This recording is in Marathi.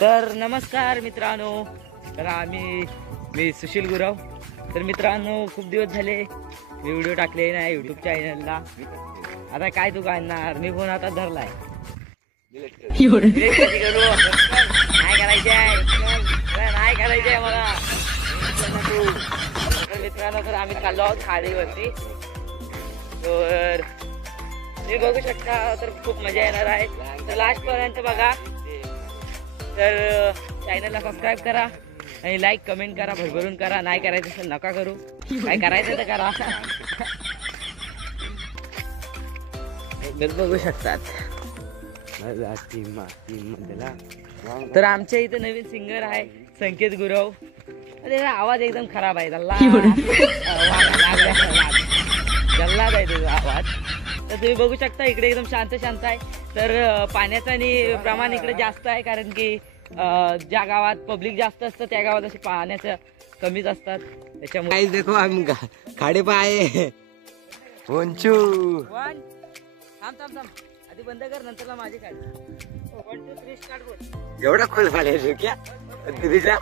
तर नमस्कार मित्रांनो, तर मी सुशील गुरव. तर मित्रांनो, खूप दिवस झाले मी व्हिडिओ टाकले नाही यूट्यूब चॅनलला. आता काय तू करणार, मी फोन आता धरलाय. नाही करायचंय मला. तर मित्रांनो, तर आम्ही चाललो आहोत खाडीवरती. तर तुम्ही बघू शकता, तर खूप मजा येणार आहे. तर लास्ट पर्यंत बघा. तर चॅनलला सबस्क्राईब करा आणि लाईक कमेंट करा, भरभरून करा. नाही करायचं असेल नका करू, काय करायचं तर करा. बघू शकतात. तर आमच्या इथे नवीन सिंगर आहे संकेत गुरव. अरे आवाज एकदम खराब आहे, जल्लाद आहे तुझा आवाज. तर तुम्ही बघू शकता इकडे एकदम शांत शांत आहे. तर पाण्याचं आणि प्रमाण इकडे जास्त आहे, कारण की ज्या गावात पब्लिक जास्त असतं त्या गावात असे पाण्याचं कमीच असतात. त्याच्यामुळे देखो हम खाडे पाय वंचू थांब आधी बंद कर, नंतरला माझे काढ. 1 2 3 स्टार्ट बोल. एवढा खोल झाले क्या तुझ्या